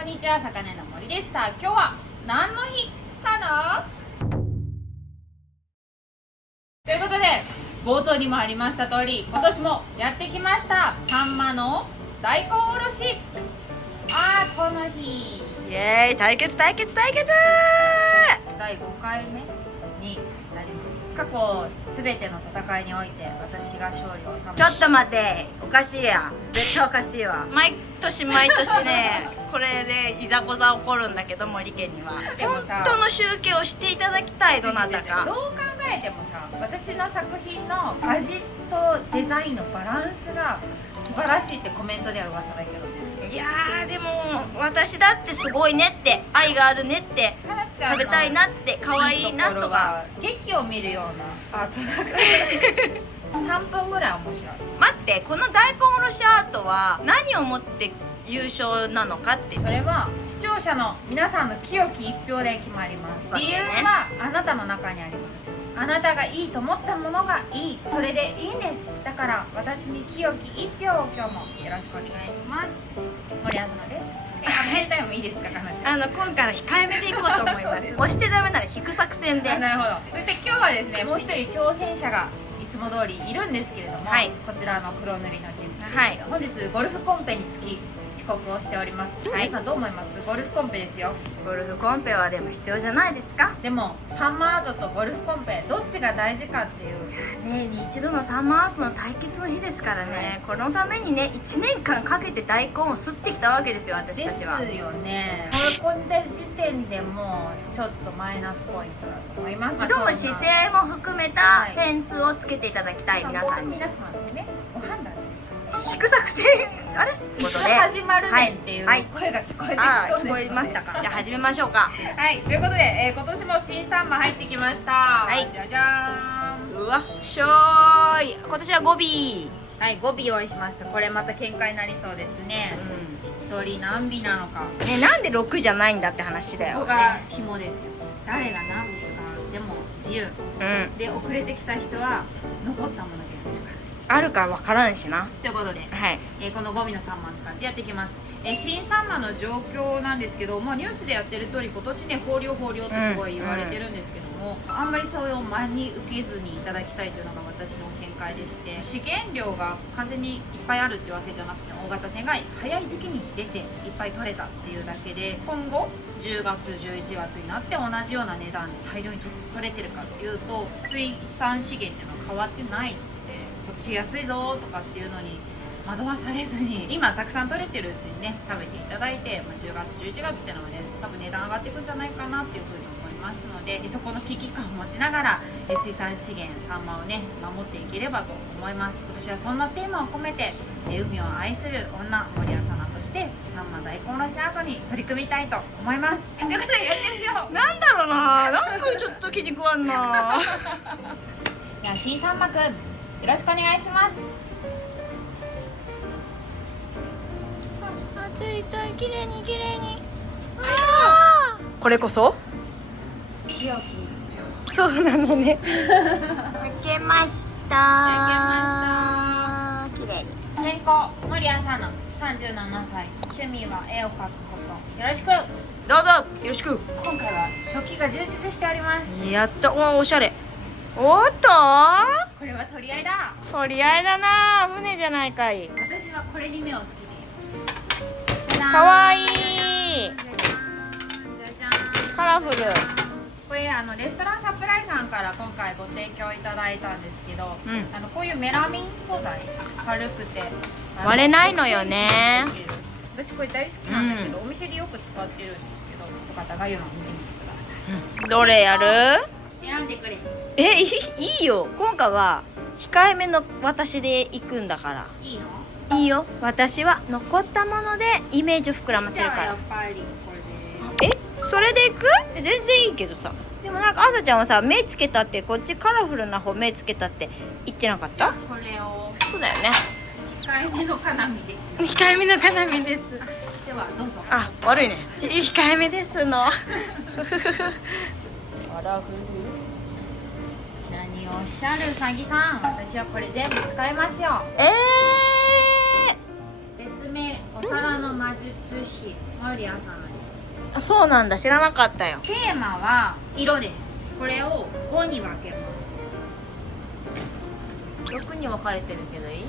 こんにちは、さかねの森です。さあ、今日は何の日かなということで、冒頭にもありました通り、今年もやってきましたサンマの大根おろしアートの日。イエーイ、対決第5回目になります。過去すべての戦いにおいて私が勝利を収めちょっと待て、おかしいや、絶対おかしいわ。毎年ねこれでいざこざ起こるんだけど、森家にはでもさ、本当の集計をしていただきたい。どなたかどう考えてもさ、私の作品の味とデザインのバランスが素晴らしいってコメントでは噂だけどね。いやー、でも私だってすごいねって、愛があるねって、食べたいなって、可愛いなとか、劇を見るようなアートだから3分ぐらい面白い。待って、この大根おろしアートは何をもって優勝なのかって。それは視聴者の皆さんの清き一票で決まります。理由はあなたの中にあります。あなたがいいと思ったものがいい、それでいいんです。だから私に清き一票を今日もよろしくお願いします。森あさまです。変えたいもいいですか、かなちゃん。今回は控えめでいこうと思います押してダメなら引く作戦で。なるほど。そして今日はですね、もう一人挑戦者がいつも通りいるんですけれども、はい、こちらの黒塗りの人物、はい、本日ゴルフコンペにつき遅刻をしております、はい、皆さんどう思います？ゴルフコンペですよ。ゴルフコンペはでも必要じゃないですか？でもサンマアートとゴルフコンペどっちが大事かっていう年に一度のサンマアートの対決の日ですからね、このためにね1年間かけて大根を吸ってきたわけですよ、私たちは。ですよね。こんな時点でもうちょっとマイナスポイントだと思います。挑む姿勢も含めた点数をつけていただきたい、皆さんに。皆様のね、ご判断ですか？引く作戦あれいつ始まるねんっていう声が聞こえてきそうです、聞こえましたか？じゃあ始めましょうか。はい、ということで、今年も新サンマ入ってきました。はい、じゃじゃーん。うわっしょーい。今年は5尾。はい、5尾用意しました。これまた喧嘩になりそうですね。一人何尾なのか。ね、なんで6じゃないんだって話だよ。ここが紐ですよ。誰が何尾使うでも自由。で、遅れてきた人は残ったものでやるしかない。あるかわからんしな。ということで、はい、この5尾のサンマを使ってやっていきます。新サンマの状況なんですけど、ニュースでやってる通り今年ね豊漁ってすごい言われてるんですけども、あんまりそれを真に受けずにいただきたいというのが私の見解でして、資源量が完全にいっぱいあるっていうわけじゃなくて、大型船が早い時期に出ていっぱい取れたっていうだけで、今後10月11月になって同じような値段で大量に取れてるかっていうと、水産資源っていうのは変わってないので、今年安いぞとかっていうのに惑わされずに、今たくさん取れてるうちにね食べていただいて、10月11月っていうのはね多分値段上がっていくんじゃないかなっていうふうに思いますので、そこの危機感を持ちながら水産資源サンマをね守っていければと思います。今年はそんなテーマを込めて海を愛する女森あさなとしてサンマ大根おろしアートに取り組みたいと思います。ということでやってみよう。なんだろうな、なんかちょっと気に食わんなじゃあ新さんまくんよろしくお願いします。スイちゃん、きれいにきれいに。ああ、これこそそうなのね焼けました。きれいに。先行森あさな37歳、趣味は絵を描くこと。よろしくどうぞよろしく。今回は食器が充実しております。やった。おしゃれ。おっと、これは取り合いだ。取り合いだな。船じゃないかい。私はこれに目をつけている。かわいい。カラフル。これレストランサプライさんから今回ご提供いただいたんですけど、こういうメラミン素材、軽くて割れないのよね。私これ大好きなんだけど、お店でよく使ってるんですけど、よかったら概要欄見てみてください。どれやる？選んでくれ。いいよ。今回は控えめの私で行くんだから。いいの？いいよ。私は残ったものでイメージを膨らませるから。やっぱりこれで。それで行く？全然いいけどさ。でもなんかあさちゃんはさ、目つけたって、こっちカラフルな方目つけたって言ってなかった？これを。そうだよね。控えめの要です。控えめの要です。ではどうぞ。あ、悪いね。控えめですの。カラフル。何をおっしゃるうさぎさん。私はこれ全部使いますよ。別名お皿の魔術師マリアさんです。あ、そうなんだ、知らなかったよ。テーマは色です。これを5に分けます。6に分かれてるけどいい？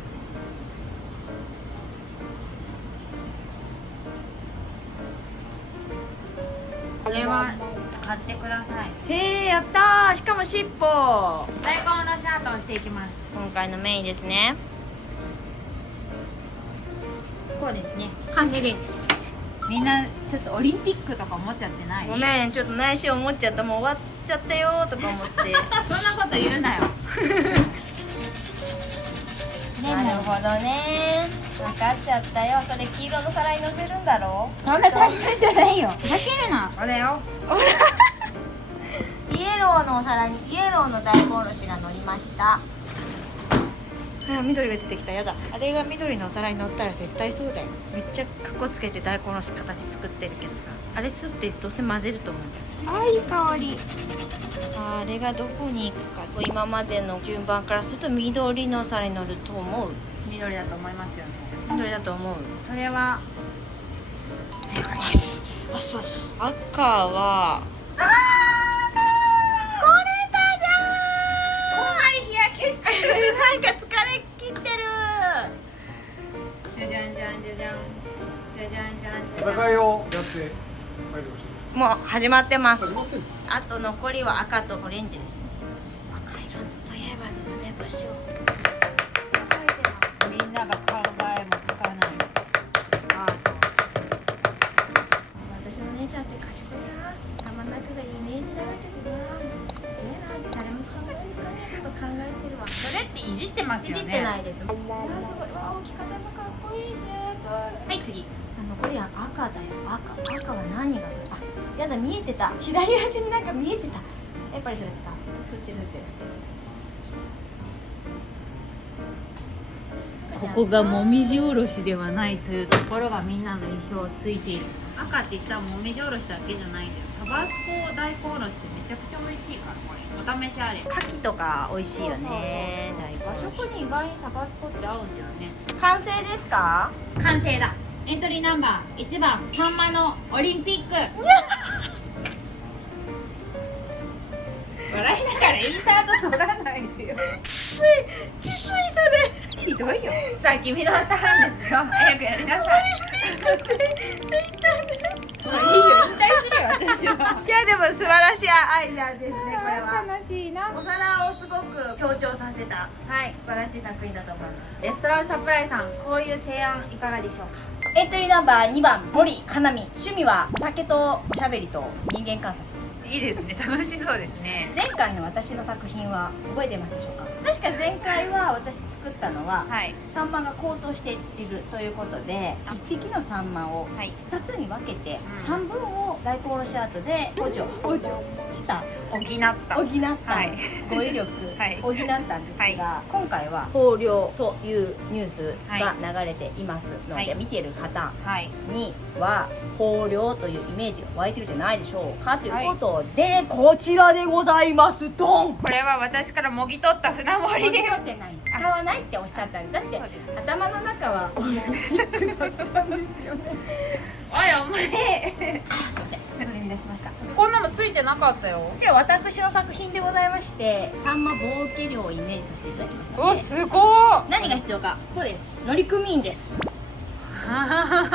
これは使ってください。へえ、やったー。しかも尻尾。今大根おろしアートをしていきます。回のメインですね。こうですね。完成です。みんなちょっとオリンピックとか思っちゃってない？ごめん、ちょっと内心思っちゃった。もう終わっちゃったよーとか思って。そんなこと言うなよ。なるほどね。分かっちゃったよ。それ黄色の皿に乗せるんだろう。そんな単純じゃないよ。ふざけるな。これをイエローのお皿にイエローの大根おろしが乗りました。あ、緑が出てきた。やだ。あれが緑のお皿に乗ったら絶対そうだよ。めっちゃカッコつけて大根おろし形作ってるけどさ、あれすってどうせ混ぜると思うんだよ。あ、いい香り。あれがどこに行くか。今までの順番からすると緑のお皿に乗ると思う。緑だと思いますよね。緑だと思う。それは正解。あ、そうそう。赤はこれだじゃん。こんなに日焼けしてる。なんか疲れ切ってる。じゃじゃんじゃんじゃじゃんじゃじゃんじゃじゃん。戦いをやってまいりましもう始まってます。た。始まってんの？あと残りは赤とオレンジですね。赤色といえば梅干しを。みんなが考えもつかないアート。私の姉ちゃんって賢いな。頭の中がイメージだらけでな。すげえな。誰も考えてないこと考えてるわ。それっていじってますよね。いじってないです。いやすごい。わあ、置き方もかっこいいし。はい、次。さあ残りは赤だよ。赤は何が出る？あ、やだ、見えてた。左足になんか見えてた。やっぱりそれ使う。振ってる。ここがもみじおろしではないというところがみんなの意表をついている。赤って言ったらもみじおろしだけじゃないんだよ。タバスコ大根おろしってめちゃくちゃ美味しいから、これお試しあれ。牡蠣とか美味しいよね。和食に意外にタバスコって合うんだよね。完成ですか？完成だ。エントリーナンバー1番、サンマのオリンピック。笑いながらインサート取らないでよ。きついそれ。ひどいよ。さあ、君のターンですよ。早くやりなさい。もういいよ、引退するよ、私は。いやでも素晴らしいアイデアですね、これは。悲しいな。お皿をすごく強調させたはい。素晴らしい作品だと思います。レストランサプライさん、こういう提案いかがでしょうか。エントリーナンバー2番森かなみ。趣味はお酒としゃべりと人間観察。いいですね、楽しそうですね。前回の私の作品は覚えてますでしょうか？確か前回は私作ったのは、はい。サンマが高騰しているということで、1匹のサンマをはい。 2つに分けて、うん半分を大根おろしアートで補助した補った。補った、はい語彙力、はい補ったんですが、は今回は豊漁というニュースが流れていますので、はい見ている方はい。には豊漁というイメージが湧いてるじゃないでしょうかということで、こちらでございます。ドン。これは私からもぎ取った船盛りで。使ってない、使わないっておっしゃったんだって。そうですね。頭の中はオリンピックだったんですよね。おい、お前。あ、すいません、取り乱しました。こんなのついてなかったよ。こちら私の作品でございまして、サンマ棒受け量をイメージさせていただきました、お、すごー。何が必要か、そうです、乗組員です。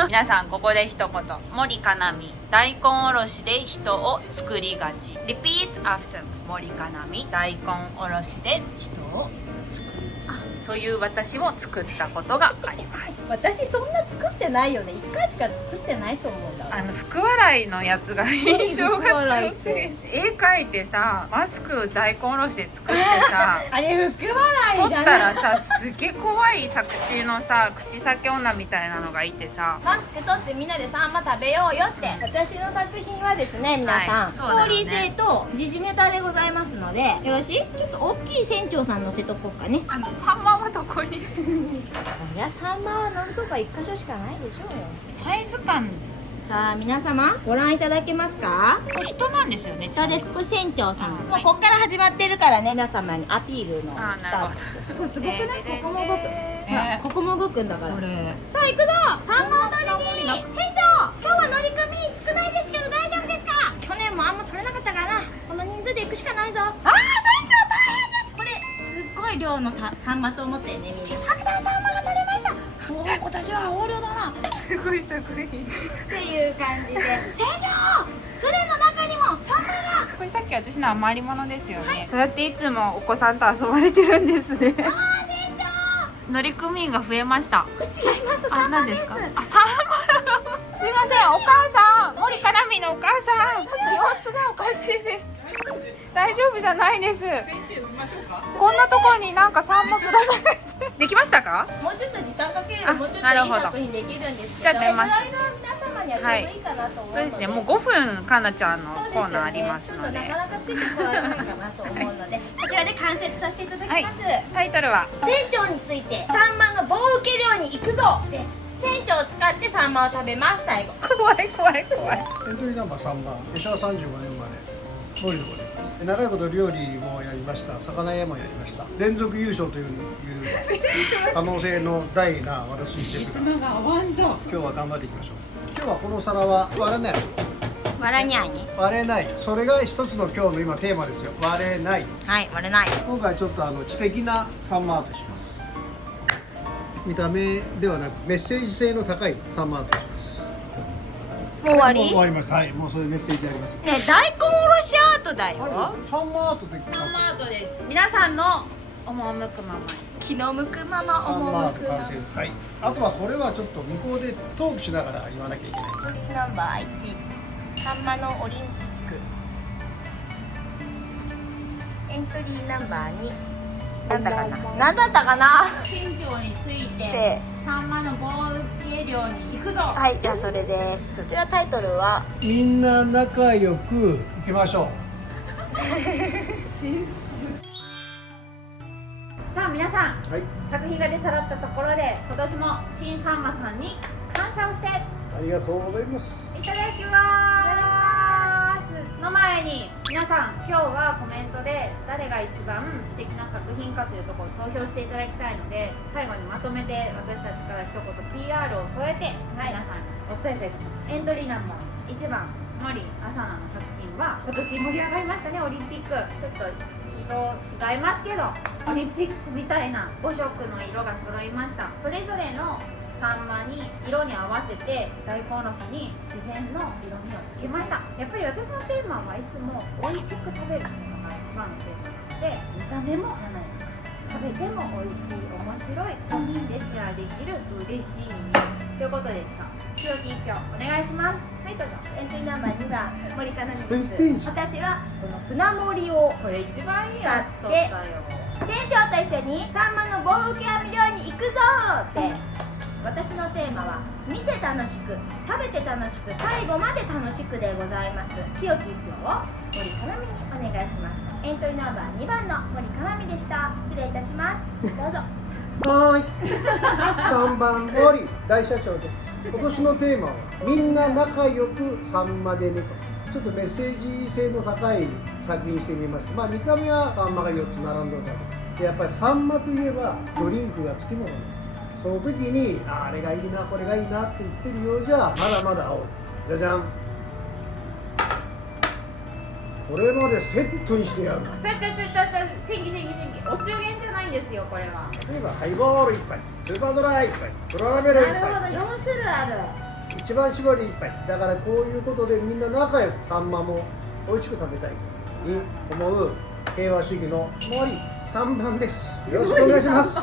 皆さん、ここで一言。森かなみ、大根おろしで人を作りがち。 Repeat after 森かなみ、大根おろしで人を作りがちという私も作ったことがあります。私そんな作ってないよね。1回しか作ってないと思うんだ。福笑いのやつが印象が強すぎて、絵描いてさ、マスク大根おろしで作ってさあれ福笑撮っいじゃない。たらさ、すげえ怖いさ、口のさ、口先女みたいなのがいてさ、マスク取ってみんなでサンマ食べようよって。私の作品はですね、皆さん、はい、ストそうだよね。ーリー性と時事ネタでございますので、よろしい？ちょっと大きい船長さん乗せとこうかね。サンマはどこにいや、サンマは乗るとこ1箇所しかないでしょうよ。サイズ感。さあ皆様ご覧いただけますか？これ人なんですよね。そうです、これ船長さん。もうはいこっから始まってるからね、皆様にアピールのあー、スなるほタート。これすごくない？ここも動く。ここも動くんだから。これさあ行くぞ。サンマを取りに。船長、今日は乗組員少ないですけど大丈夫ですか？去年もあんま取れなかったからな。この人数で行くしかないぞ。ああ、船長大変です。これすっごい量のサンマと思ってね、みんな。たくさんサンマが取れました。おお、今年は豊漁だな。すごい作品。っていう感じで。船長、船の中にもサンマが。これさっき私の余り物ですよね。そうやっていつもお子さんと遊ばれてるんですね。ああ、船長。乗組員が増えました。これ違います。サンマです。あ、サンマ。すいません、お母さん、森かなみのお母さん、ちょっと様子がおかしいです。大丈夫じゃないです。こんなところになんかサンマください。できましたか？もうちょっと時間かければもうちょっといい作品できるんですけど、じゃあ出ます。その間皆様にはちょうどいいかなと思うので、そうですね、もう5分かなちゃんのコーナーありますので。ちょっとなかなかついてこられないかなと思うので、こちらで完成させていただきます。タイトルは船長についてサンマの棒受け漁に行くぞです。船長を使ってサンマを食べます。最後。怖い怖い怖い。エントリーナンバー3番、昭和35年まで森の子で長いこと料理もやりました、魚屋もやりました。連続優勝という可能性の大な私ですが、今日は頑張っていきましょう。今日はこの皿は割れない、割らにゃいね。割れない、それが一つの今日の今テーマですよ。割れない。はい、割れない。今回ちょっと知的なサンマアートします。見た目ではなくメッセージ性の高いサンマアートします。もう終わり？もう終わります。はい、もうそういうメッセージあります。ね、大根おろしアートだよ。サンマアートってサンマートです。皆さんの赴くままに。気の向くままサンマ赴アートくまま。完成です。はい。あとはこれはちょっと向こうでトークしながら言わなきゃいけない。エントリーナンバー1、サンマのオリンピック。エントリーナンバー2、なんだかな、なんだったかな。船長についてで、サンマの棒受け漁に行くぞ。はい、じゃあそれです。こちらタイトルはみんな仲良く行きましょさあ皆さん、う。はい。作品が出揃ったところで今年も新さんまさんに感謝をしていありがとうございます。ただきますの前に、皆さん今日はコメントで誰が一番素敵な作品かというところを投票していただきたいので、最後にまとめて私たちから一言 PR を添えて皆さんにお伝えしたいと思います。エントリーナンバー1番森アサナの作品は今年盛り上がりましたね。オリンピックちょっと色違いますけど、オリンピックみたいな5色の色が揃いました。それぞれのサンマに色に合わせて大根おろしに自然の色味をつけました。やっぱり私のテーマはいつも美味しく食べるっていうのが一番のテーマなので、見た目も華やか、食べても美味しい、面白い、5人でシェアできる嬉しいということでした。強気1票お願いします。はい、どうぞ。エントリーナンバー2番森かなみプレステージです。私はこの船盛りをこれ一番いいやつ取ったよ。船長と一緒にサンマの棒受け網漁に行くぞです。私のテーマは見て楽しく食べて楽しく最後まで楽しくでございます。清き1票を森かなみにお願いします。エントリーナンバー2番の森かなみでした。失礼いたします。どうぞ。はーい。3番森大社長です。今年のテーマはみんな仲良くサンマでねと。ちょっとメッセージ性の高い作品にしてみました。まあ見た目はサンマが4つ並んでるだけで、やっぱりサンマといえばドリンクがつきもの。その時にあれがいいなこれがいいなって言ってるようじゃまだまだ青い。じゃじゃん。これまでセットにしてやる。審議お中元じゃないんですよこれは。例えばハイボール1杯、スーパードライ1杯、黒ラベル1杯、なるほど、4種類ある。一番搾り1杯。だからこういうことでみんな仲良くサンマも美味しく食べたいとに思う平和主義の森3番です。よろしくお願いします。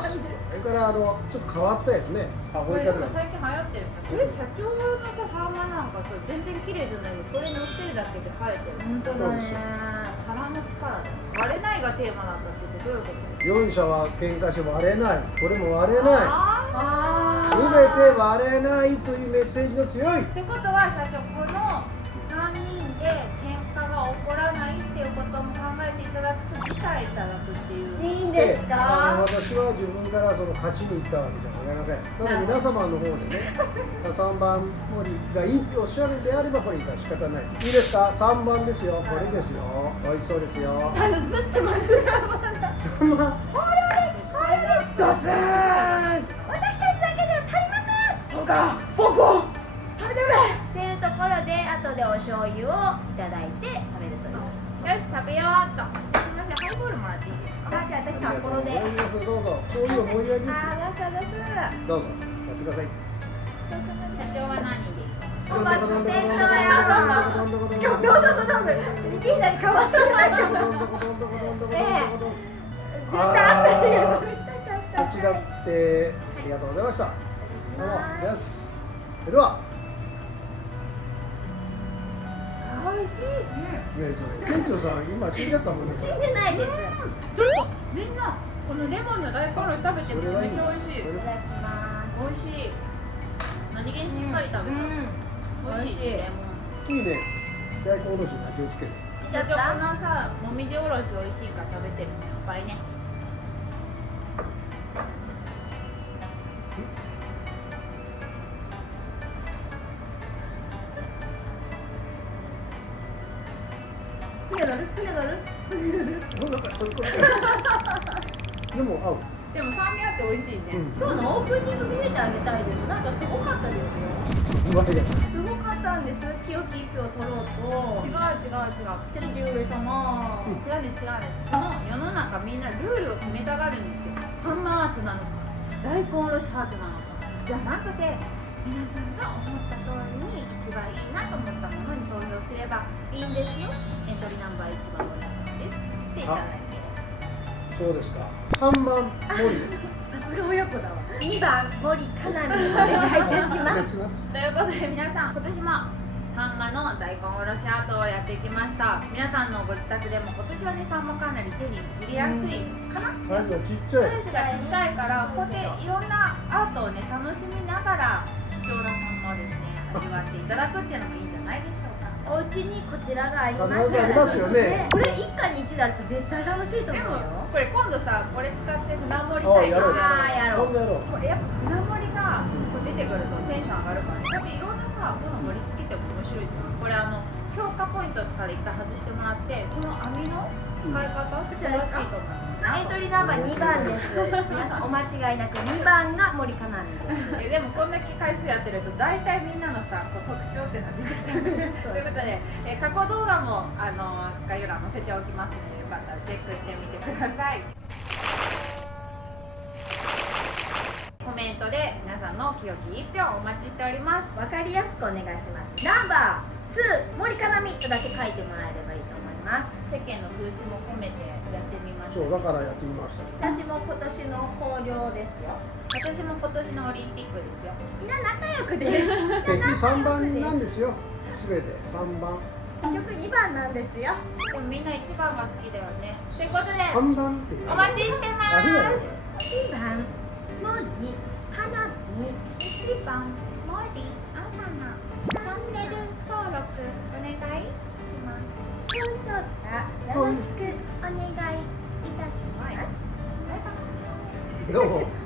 それからちょっと変わったやつね。あ、これこれから最近流行ってる。これ社長のさサンマなんかさ全然綺麗じゃないの。これ乗ってるだけで生えてる。本当だね。皿の力で割れないがテーマなんだけどどういうこと？ 4社は喧嘩して割れない。これも割れない。あすべて割れないというメッセージの強い。ってことは社長この3人で喧嘩が起こらないっていうことも考えていただくと辞退いただくっていう。いいんですか？私は自分からその勝ちに行ったわけじゃございません。ただ皆様の方でね、3番森がいいっておっしゃるんであればこれいいから仕方ない。いいですか？3番ですよ。これですよ。美味しそうですよ。映ってます。3番。これです。ドスーン。かボコ食べてくれっていうところで後でお醤油をいただいて食べるという。よし食べようっと。すみませんハイボールもらっていいですか。じゃあ私札幌で。どうぞ。こういう思いやりです。出す。どうぞやってください。社長は何で。お待たせしたよ。しかもどんどん右左変わってないと思う。絶対朝日が飲みたかった。こちらってありがとうございました。どうもです。それでは。美味しい。いやそれ船長さん今死んじゃったもんね。死んでないです。ちょっとみんなこのレモンの大根おろし食べてみてめっちゃ美味しい。いただきます。美味しい。何気にしっかり食べた。美味しいレモン。いいね。大根おろしの味をつける。社長このさもみじおろし美味しいから食べてるね。いっぱいね。船乗る。でも合う。でも酸味あって美味しいね。今日のオープニング見せてあげたいです。なんかすごかったですよ。うまいやつ。すごかったんです。清き一票を取ろうと。違う。天地上様。違うんです。この世の中みんなルールを決めたがるんですよ。サンマアートなのか、大根おろしハートなのか、じゃなくて皆さんが思った通りに一番いいなと思ったものに投票すればいいんですよ。エントリーナンバー1番森田さんですっていただいて。そうですか。3番森です。さすが親子だわ。2番森かなみお願いいたします。ということで皆さん今年もサンマの大根おろしアートをやってきました。皆さんのご自宅でも今年はねサンマかなり手に入れやすいかな。あれがちっちゃい。サイズがちっちゃいからこうやっていろんなアートをね楽しみながら貴重なサンマをですね味わっていただくっていうのもいいんじゃないでしょうか。お家にこちらがありま必ずありますよね。これ一家に一台あると絶対楽しいと思うでもよ。これ今度さこれ使って船盛り対決やろう。今度やろう。これやっぱ船盛りがこう出てくるとテンション上がるからね。こうやっていろんなさこの盛り付けても面白いじゃん。これ評価ポイントから一回外してもらってこの網の使い方素晴らしいと思います。エントリーナンバー2番です。皆さんお間違いなく2番が森かなみです。でもこんだけ回数やってると大体みんなのさこう特徴っていうのが出てきたのでということで、過去動画も概要欄載せておきますのでよかったらチェックしてみてください。コメントで皆さんの清き一票お待ちしております。わかりやすくお願いします。ナンバー2森かなみとだけ書いてもらえればいいと思います。世間の風刺も込めてやってみました。そうだからやってみました。私も今年の豊漁ですよ。私も今年のオリンピックですよ。みんな仲良くです。結局3番なんですよ。すべて3番。結局2番なんですよ。でもみんな1番が好きだよね。ということで3番ってお待ちしてまありがとう。す。2番森かなみ。1番モーディアサナチャンネル登録お願いします。高評価よろしくお願いいたします。どうも。